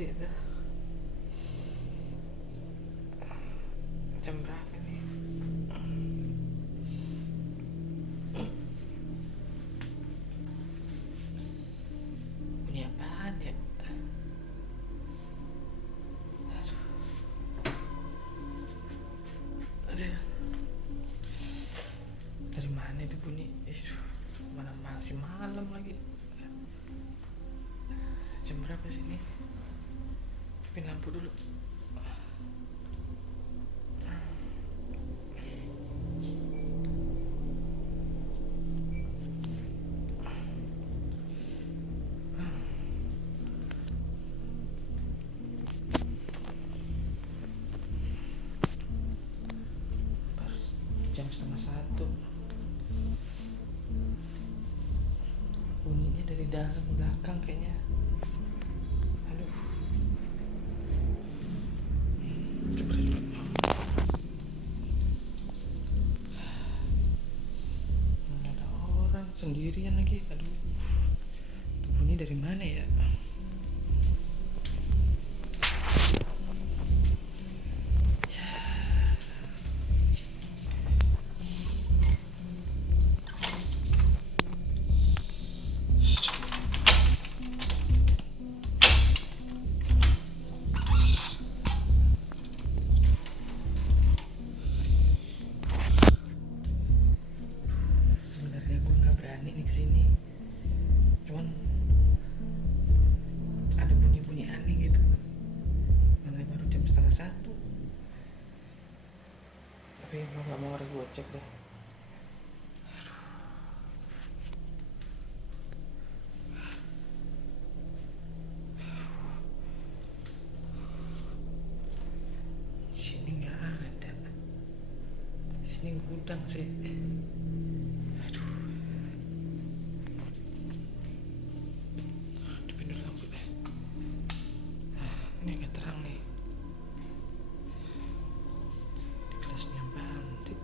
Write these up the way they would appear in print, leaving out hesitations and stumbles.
sih itu? Jam berapa nih? Bunyi apaan ya? Aduh. Dari mana itu bunyi? Mana masih malam lagi? Jam berapa sih ini? Tapi lampu dulu. Jam 12:30. Bunyinya dari dalam belakang kayaknya. Aduh. Coba dulu. Ini ada orang sendirian lagi. Aduh. Itu bunyi dari mana ya? Sebenarnya gue nggak berani nih kesini. Cuman ada bunyi-bunyi aneh gitu. Mana baru jam 12:30. Tapi mau nggak mau harus gue cek deh. Sini nggak ada. Sini gudang sih. Aduh. Dipindah lampu deh. Ini agak terang nih. Di kelasnya Banti.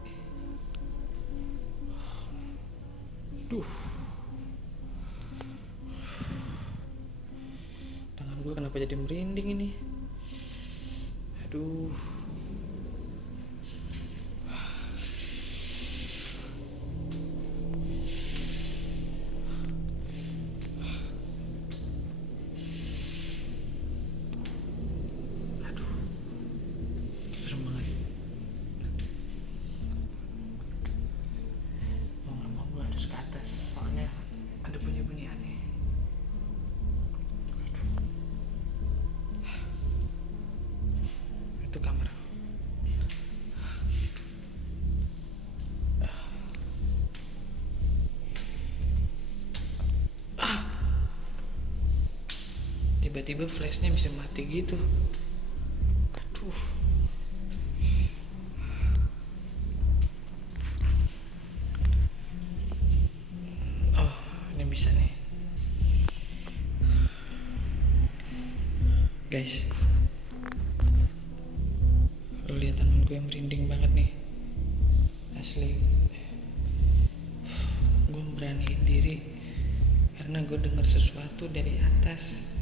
Duh. Tangan gue kenapa jadi merinding ini? Aduh. Serem banget. Mau nggak mau gue harus ke atas, soalnya ada bunyi-bunyi aneh. Itu kamar. Tiba-tiba flashnya bisa mati gitu. Aduh. Oh, ini bisa nih. Guys, lu lihat tangan gue merinding banget nih. Asli. Gue beraniin diri karena gue dengar sesuatu dari atas.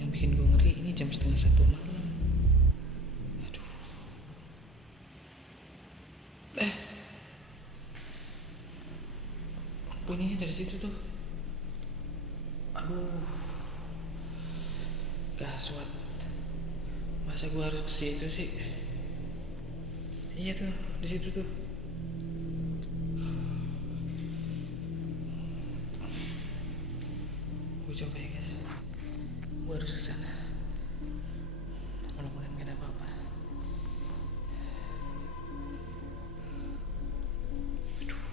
Yang bikin gue ngeri, ini jam 12:30 malam. Aduh. Bunyinya dari situ tuh. Aduh. Gaswat. Masa gue harus ke situ sih? Iya tuh, di situ tuh. Gue coba ya guys. Gue harus kesana. Mudah-mudahan gak ada apa-apa. Aduh.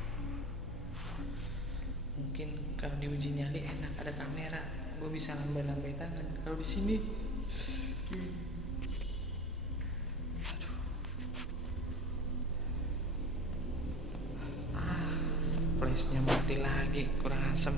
Mungkin kalau diuji nyali enak ada kamera, gue bisa lambai-lambai tangan. Kalau di sini, flashnya mati lagi, kurang asem.